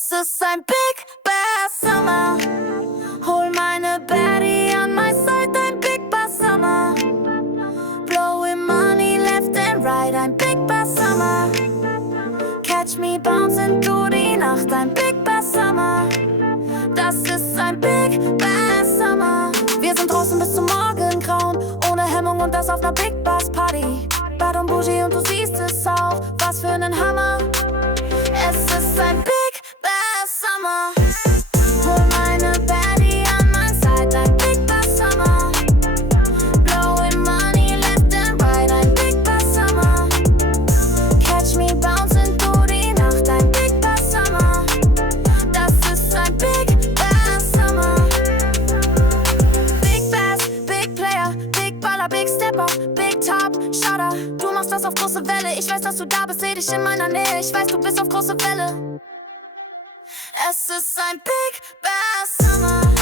Es ist ein Big Bass Summer. Hol meine Baddie an my side, ein Big Bass Summer. Blowing money left and right, ein Big Bass Summer. Catch me bouncing durch die Nacht, ein Big Bass Summer. Das ist ein Big Bass Summer. Wir sind draußen bis zum Morgengrauen, ohne Hemmung und das auf ner Big Bass Party. Bad und Bougie und du siehst es auch, was für nen Hammer. Es ist ein Big Bass Summer. Hol meine Baddie an my side, ein Big Bass Summer. Blowing money left and right, ein Big Bass Summer. Catch me bouncing durch die Nacht, ein Big Bass Summer. Das ist ein Big Bass Summer. Big Bass, Big Player, Big Baller, Big Stepper, Big Top, Shutter. Du machst das auf große Welle, ich weiß, dass du da bist, seh dich in meiner Nähe. Ich weiß, du bist auf große Welle. Es ist ein Big Bass Summer.